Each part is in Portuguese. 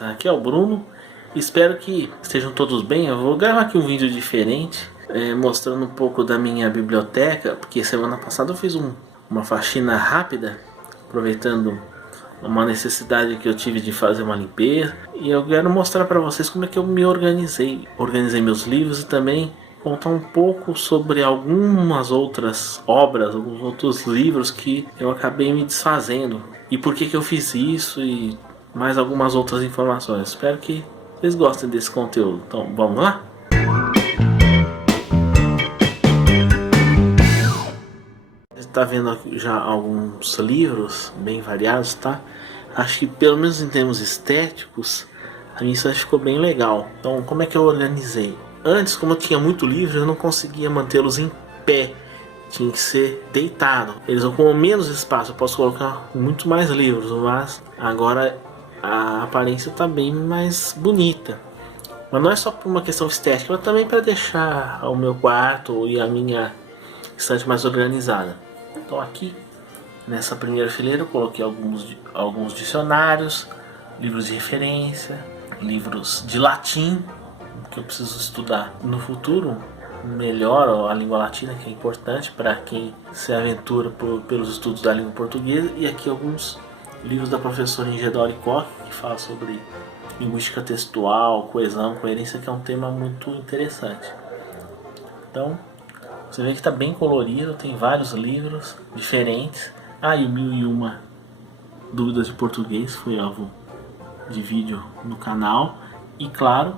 Aqui é o Bruno, espero que estejam todos bem. Eu vou gravar aqui um vídeo diferente, mostrando um pouco da minha biblioteca, porque semana passada eu fiz uma faxina rápida, aproveitando uma necessidade que eu tive de fazer uma limpeza, e eu quero mostrar para vocês como é que eu me organizei meus livros e também contar um pouco sobre algumas outras obras, alguns outros livros que eu acabei me desfazendo e por que eu fiz isso e mais algumas outras informações. Espero que vocês gostem desse conteúdo. Então vamos lá? Você está vendo aqui já alguns livros bem variados, tá? Acho que pelo menos em termos estéticos a minha estante ficou bem legal. Então como é que eu organizei? Antes, como eu tinha muito livro, eu não conseguia mantê-los em pé. Tinha que ser deitado. Eles ocupam menos espaço, eu posso colocar muito mais livros, mas agora a aparência está bem mais bonita. Mas não é só por uma questão estética, mas também para deixar o meu quarto e a minha estante mais organizada. Então aqui, nessa primeira fileira, eu coloquei alguns dicionários, livros de referência, livros de latim, que eu preciso estudar no futuro melhor a língua latina, que é importante para quem se aventura pelos estudos da língua portuguesa. E aqui alguns livros da professora Ingedori Koch, que fala sobre linguística textual, coesão, coerência, que é um tema muito interessante. Então, você vê que está bem colorido, tem vários livros diferentes. E o 1001 dúvidas de português foi alvo de vídeo no canal. E claro,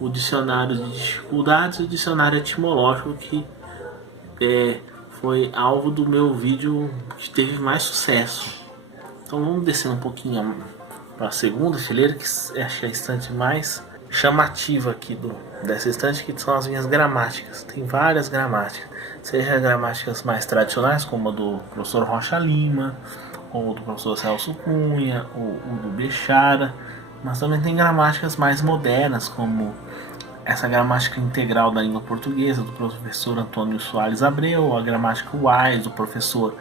o dicionário de dificuldades e o dicionário etimológico, que foi alvo do meu vídeo que teve mais sucesso. Então vamos descer um pouquinho para a segunda fileira, que acho que é a estante mais chamativa aqui dessa estante, que são as minhas gramáticas. Tem várias gramáticas, seja gramáticas mais tradicionais, como a do professor Rocha Lima, ou do professor Celso Cunha, ou do Bechara, mas também tem gramáticas mais modernas, como essa gramática integral da língua portuguesa do professor Antônio Soares Abreu, a gramática Wise do professor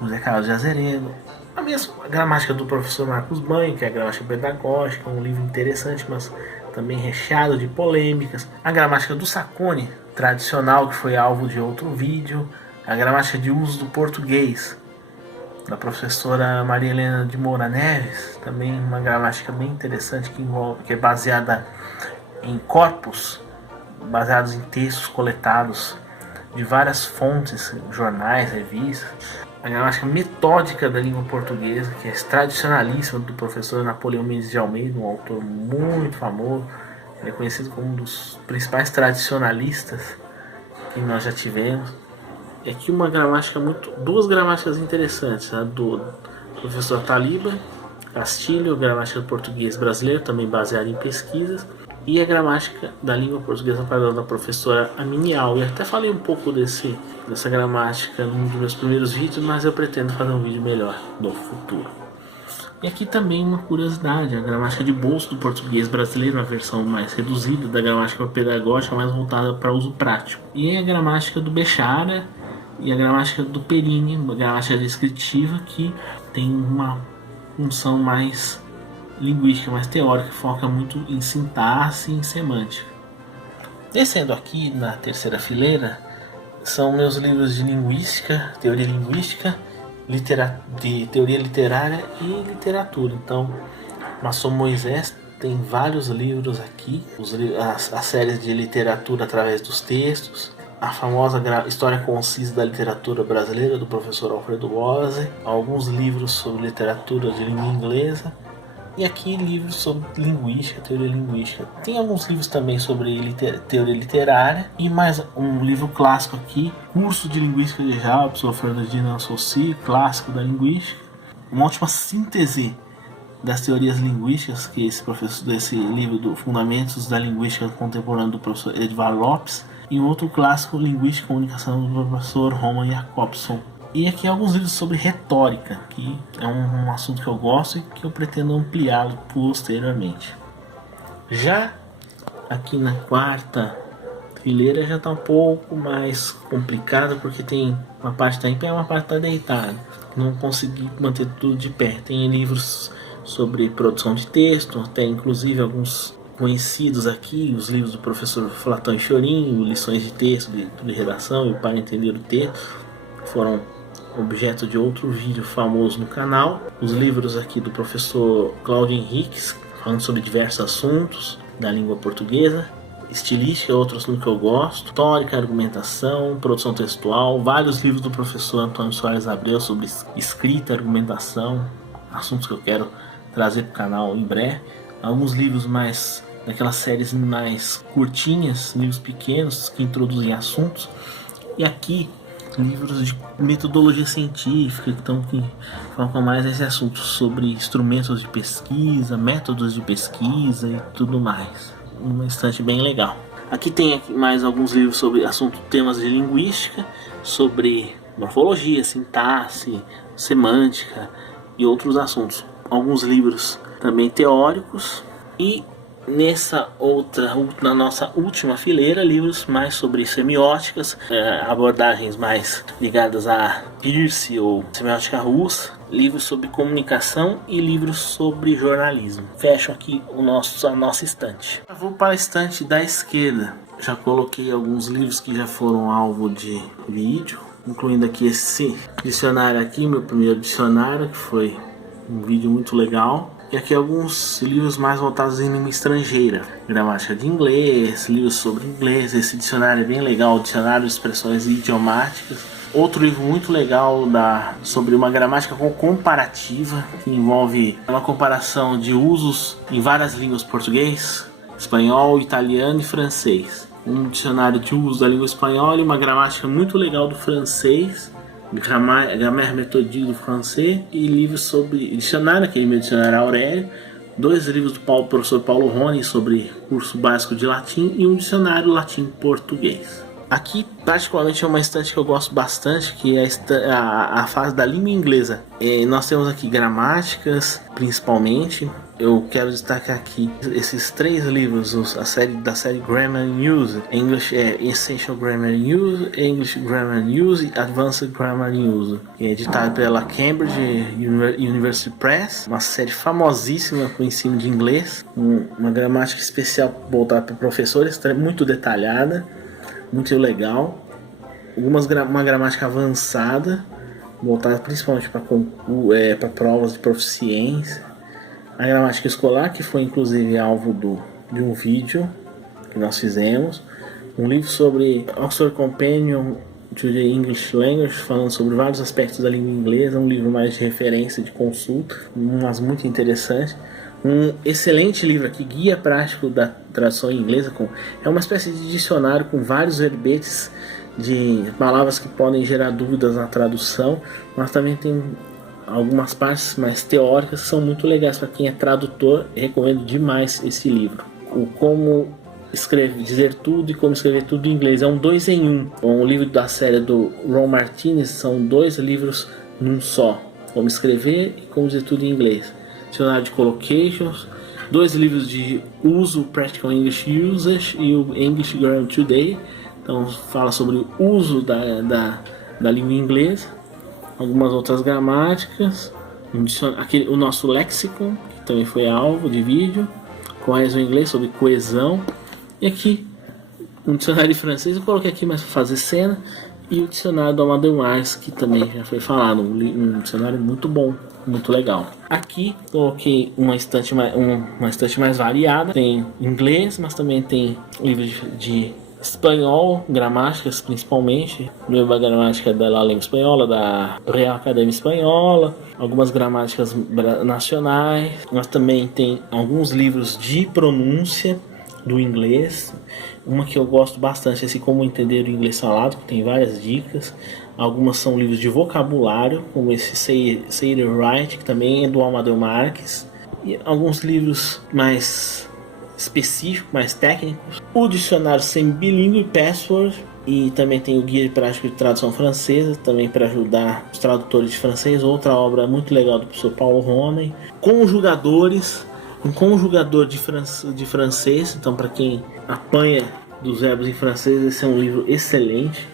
José Carlos de Azeredo, a mesma gramática do professor Marcos Banho, que é a gramática pedagógica, um livro interessante, mas também recheado de polêmicas, a gramática do Sacconi, tradicional, que foi alvo de outro vídeo, a gramática de uso do português da professora Maria Helena de Moura Neves, também uma gramática bem interessante que é baseada em corpos, baseados em textos coletados de várias fontes, jornais, revistas. A gramática metódica da língua portuguesa, que é tradicionalíssima, do professor Napoleão Mendes de Almeida, um autor muito famoso. Ele é conhecido como um dos principais tradicionalistas que nós já tivemos. E aqui duas gramáticas interessantes, a do professor Taliba Castilho, gramática do português brasileiro, também baseada em pesquisas, e a gramática da língua portuguesa da professora Aminial. E até falei um pouco dessa gramática num dos meus primeiros vídeos, mas eu pretendo fazer um vídeo melhor no futuro. E aqui também uma curiosidade, a gramática de bolso do português brasileiro, a versão mais reduzida da gramática pedagógica, mais voltada para uso prático. E a gramática do Bechara e a gramática do Perini, uma gramática descritiva que tem uma função mais linguística, mais teórica, que foca muito em sintaxe e em semântica. Descendo aqui na terceira fileira, são meus livros de linguística, teoria linguística, de teoria literária e literatura. Então, Masson Moisés tem vários livros aqui, as séries de literatura através dos textos, a famosa História Concisa da Literatura Brasileira, do professor Alfredo Bose, alguns livros sobre literatura de língua inglesa, e aqui livros sobre linguística, teoria linguística. Tem alguns livros também sobre teoria literária, e mais um livro clássico aqui, Curso de Linguística de Jacques, professor Fernandino Associé, clássico da linguística. Uma última síntese das teorias linguísticas, que desse livro do Fundamentos da Linguística Contemporânea, do professor Edvard Lopes, e um outro clássico, Linguística e Comunicação, do professor Roman Jacobson. E aqui alguns livros sobre retórica, que é um assunto que eu gosto e que eu pretendo ampliá-lo posteriormente. Já aqui na quarta fileira já está um pouco mais complicado, porque tem uma parte está em pé e uma parte está deitada. Não consegui manter tudo de pé. Tem livros sobre produção de texto, tem inclusive alguns conhecidos aqui, os livros do professor Flatão e Chorinho, lições de texto, de redação e para entender o texto, foram objeto de outro vídeo famoso no canal. Os livros aqui do professor Cláudio Henriques, falando sobre diversos assuntos da língua portuguesa, estilística, outro assunto que eu gosto, histórica, argumentação, produção textual, vários livros do professor Antônio Soares Abreu sobre escrita, argumentação, assuntos que eu quero trazer para o canal em breve. Alguns livros mais daquelas séries mais curtinhas, livros pequenos que introduzem assuntos, e aqui livros de metodologia científica que focam mais nesse assunto, sobre instrumentos de pesquisa, métodos de pesquisa e tudo mais. Uma estante bem legal. Aqui tem mais alguns livros sobre temas de linguística, sobre morfologia, sintaxe, semântica e outros assuntos. Alguns livros também teóricos, e na nossa última fileira, livros mais sobre semióticas, abordagens mais ligadas a Peirce ou semiótica russa, livros sobre comunicação e livros sobre jornalismo. Fecho aqui a nossa estante. Eu vou para a estante da esquerda. Já coloquei alguns livros que já foram alvo de vídeo, incluindo aqui esse dicionário aqui, meu primeiro dicionário, que foi um vídeo muito legal. E aqui alguns livros mais voltados em língua estrangeira, gramática de inglês, livros sobre inglês. Esse dicionário é bem legal, dicionário de expressões idiomáticas. Outro livro muito legal sobre uma gramática comparativa, que envolve uma comparação de usos em várias línguas: português, espanhol, italiano e francês. Um dicionário de uso da língua espanhola e uma gramática muito legal do francês, Grammaire méthodique do francês, e livros sobre dicionário, aquele meu dicionário Aurélio, 2 livros do professor Paulo Rony sobre curso básico de latim e um dicionário latim-português. Aqui, particularmente, é uma estante que eu gosto bastante, que é a fase da língua inglesa. Nós temos aqui gramáticas, principalmente. Eu quero destacar aqui esses 3 livros, da série Grammar and Use. English Essential Grammar and Use, English Grammar and Use e Advanced Grammar and Use. É editado pela Cambridge University Press, uma série famosíssima para o ensino de inglês. Uma gramática especial voltada para professores, muito detalhada, muito legal. Uma gramática avançada, voltada principalmente para provas de proficiência. A gramática escolar, que foi inclusive alvo de um vídeo que nós fizemos. Um livro sobre Oxford Companion to the English Language, falando sobre vários aspectos da língua inglesa. Um livro mais de referência, de consulta, mas muito interessante. Um excelente livro aqui, Guia Prático da Tradução em Inglesa. É uma espécie de dicionário com vários verbetes de palavras que podem gerar dúvidas na tradução, mas também tem algumas partes mais teóricas que são muito legais para quem é tradutor. Recomendo demais esse livro. O Como Dizer Tudo e Como Escrever Tudo em Inglês é um 2 em 1. Um livro da série do Ron Martinez, são 2 livros num só: Como Escrever e Como Dizer Tudo em Inglês. Dicionário de Collocations, 2 livros de uso, Practical English Usage, e o English Grammar Today. Então fala sobre o uso da língua inglesa. Algumas outras gramáticas, o nosso Lexicon, que também foi alvo de vídeo, Coesão em Inglês, sobre coesão. E aqui um dicionário de francês, eu coloquei aqui mais para fazer cena, e o dicionário do Amadeu Marques, que também já foi falado, um dicionário muito bom, muito legal. Aqui coloquei uma estante mais variada, tem inglês, mas também tem livros de espanhol, gramáticas principalmente, a gramática da língua espanhola, da Real Academia Espanhola, algumas gramáticas nacionais, mas também tem alguns livros de pronúncia do inglês. Uma que eu gosto bastante, assim, Como Entender o Inglês Falado, que tem várias dicas. Algumas são livros de vocabulário, como esse Say It Right, que também é do Amadeu Marques, e alguns livros mais específicos, mais técnicos. O dicionário semi-bilíngue Password, e também tem o Guia Prático de Tradução Francesa, também para ajudar os tradutores de francês. Outra obra muito legal do professor Paulo Rony. Conjugadores, um conjugador de francês, então para quem apanha dos verbos em francês, esse é um livro excelente.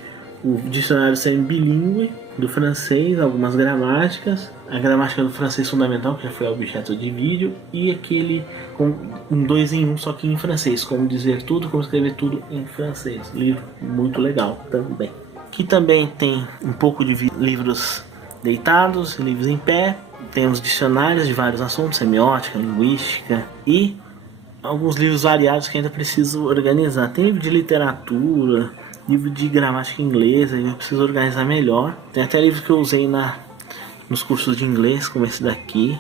O dicionário semi-bilíngue, do francês, algumas gramáticas, a gramática do francês fundamental, que já foi objeto de vídeo, e aquele com um 2 em 1, só que em francês, como dizer tudo, como escrever tudo em francês. Livro muito legal também. Aqui também tem um pouco de livros deitados, livros em pé, temos dicionários de vários assuntos, semiótica, linguística e alguns livros variados que ainda preciso organizar. Tem livro de literatura, livro de gramática inglesa, eu preciso organizar melhor. Tem até livros que eu usei nos cursos de inglês, como esse daqui.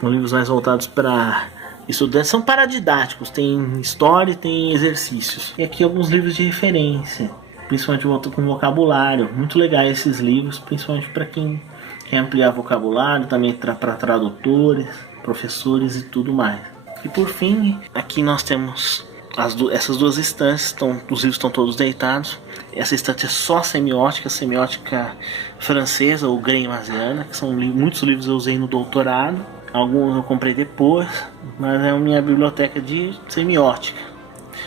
São livros mais voltados para estudantes, são paradidáticos, tem história e tem exercícios. E aqui alguns livros de referência, principalmente com vocabulário. Muito legais esses livros, principalmente para quem quer ampliar vocabulário, também para tradutores, professores e tudo mais. E por fim, aqui nós temos essas duas estantes, os livros estão todos deitados. Essa estante é só semiótica francesa ou greimasiana, que são muitos livros eu usei no doutorado, alguns eu comprei depois, mas é a minha biblioteca de semiótica,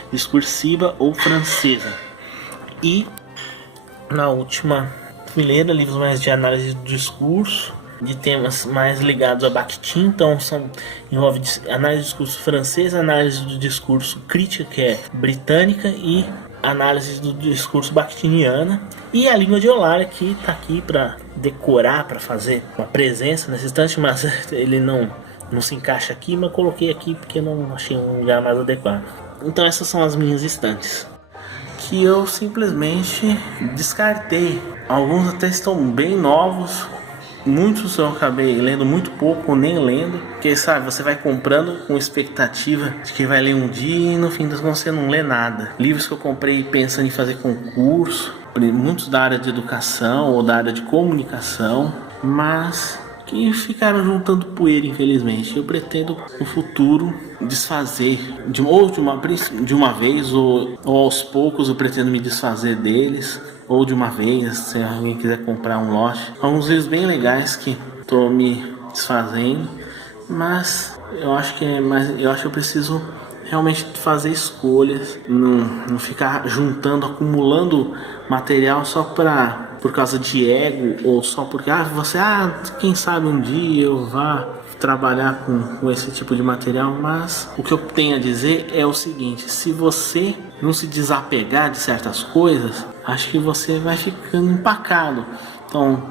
discursiva ou francesa. E na última fileira, livros mais de análise do discurso, de temas mais ligados a Bakhtin, então envolve análise do discurso francês, análise do discurso crítica, que é britânica, e análise do discurso bakhtiniana. E a língua de Eulália, que está aqui para decorar, para fazer uma presença nesse estante, mas ele não se encaixa aqui, mas coloquei aqui porque não achei um lugar mais adequado. Então essas são as minhas estantes, que eu simplesmente descartei. Alguns até estão bem novos, muitos eu acabei lendo muito pouco ou nem lendo, porque sabe, você vai comprando com expectativa de que vai ler um dia e no fim das contas você não lê nada. Livros que eu comprei pensando em fazer concurso, muitos da área de educação ou da área de comunicação, mas que ficaram juntando poeira, infelizmente. Eu pretendo no futuro desfazer de uma vez ou aos poucos eu pretendo me desfazer deles, ou de uma vez, se alguém quiser comprar um lote. Alguns livros bem legais que estou me desfazendo, mas eu acho que eu preciso realmente fazer escolhas, não ficar acumulando material só por causa de ego, ou só porque quem sabe um dia eu vá trabalhar com esse tipo de material. Mas o que eu tenho a dizer é o seguinte: se você não se desapegar de certas coisas, acho que você vai ficando empacado. Então,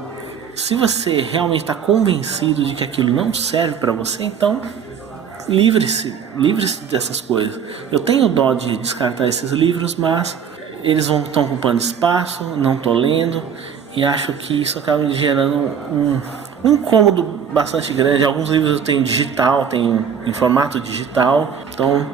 se você realmente está convencido de que aquilo não serve para você, então livre-se dessas coisas. Eu tenho dó de descartar esses livros, mas eles estão ocupando espaço, não estou lendo, e acho que isso acaba gerando um incômodo bastante grande. Alguns livros eu tenho digital, tenho em formato digital, então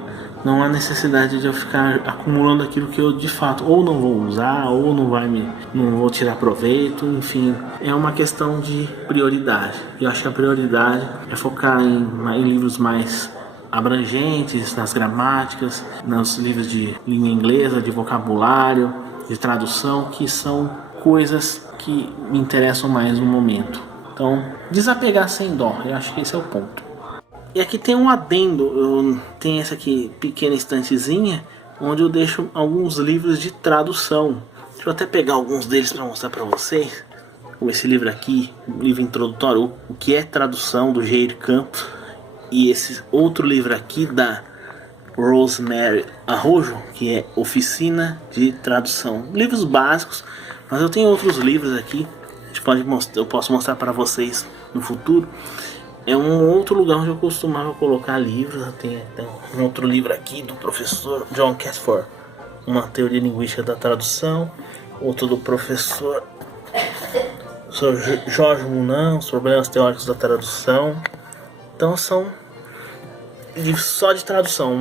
não há necessidade de eu ficar acumulando aquilo que eu de fato ou não vou usar, ou não vou tirar proveito. Enfim, é uma questão de prioridade. Eu acho que a prioridade é focar em livros mais abrangentes, nas gramáticas, nos livros de língua inglesa, de vocabulário, de tradução, que são coisas que me interessam mais no momento. Então, desapegar sem dó, eu acho que esse é o ponto. E aqui tem um adendo, tem essa aqui pequena estantezinha, onde eu deixo alguns livros de tradução. Deixa eu até pegar alguns deles para mostrar para vocês. Como esse livro aqui, um livro introdutório, o que é tradução, do Jair Campos. E esse outro livro aqui da Rosemary Arrojo, que é Oficina de Tradução. Livros básicos, mas eu tenho outros livros aqui, eu posso mostrar para vocês no futuro. É um outro lugar onde eu costumava colocar livros. Tem um outro livro aqui do professor John Casford, Uma Teoria Linguística da Tradução. Outro do professor Jorge Munan, Os Problemas Teóricos da Tradução. Então são livros só de tradução.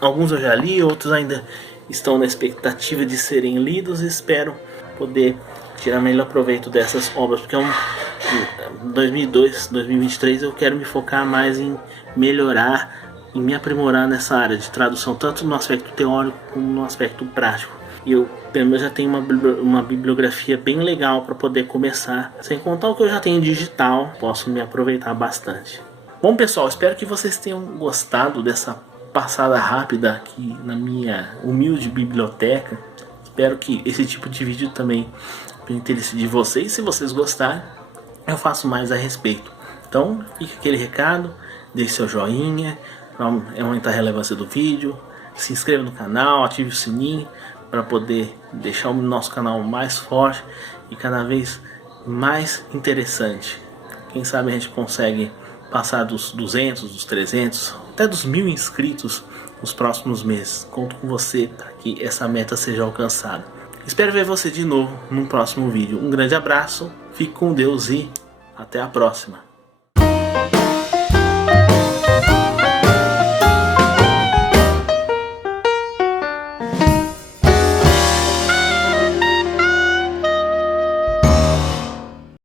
Alguns eu já li, outros ainda estão na expectativa de serem lidos, e espero poder tirar melhor proveito dessas obras, porque em 2023 eu quero me focar mais em melhorar, em me aprimorar nessa área de tradução, tanto no aspecto teórico como no aspecto prático. E eu pelo menos já tenho uma bibliografia bem legal para poder começar, sem contar o que eu já tenho digital, posso me aproveitar bastante. Bom pessoal, espero que vocês tenham gostado dessa passada rápida aqui na minha humilde biblioteca. Espero que esse tipo de vídeo também pelo interesse de vocês. Se vocês gostarem, eu faço mais a respeito. Então fica aquele recado, deixe seu joinha para aumentar a relevância do vídeo, se inscreva no canal, ative o sininho para poder deixar o nosso canal mais forte e cada vez mais interessante. Quem sabe a gente consegue passar dos 200, dos 300, até dos 1000 inscritos nos próximos meses. Conto com você para que essa meta seja alcançada. Espero ver você de novo num próximo vídeo. Um grande abraço, fique com Deus e até a próxima.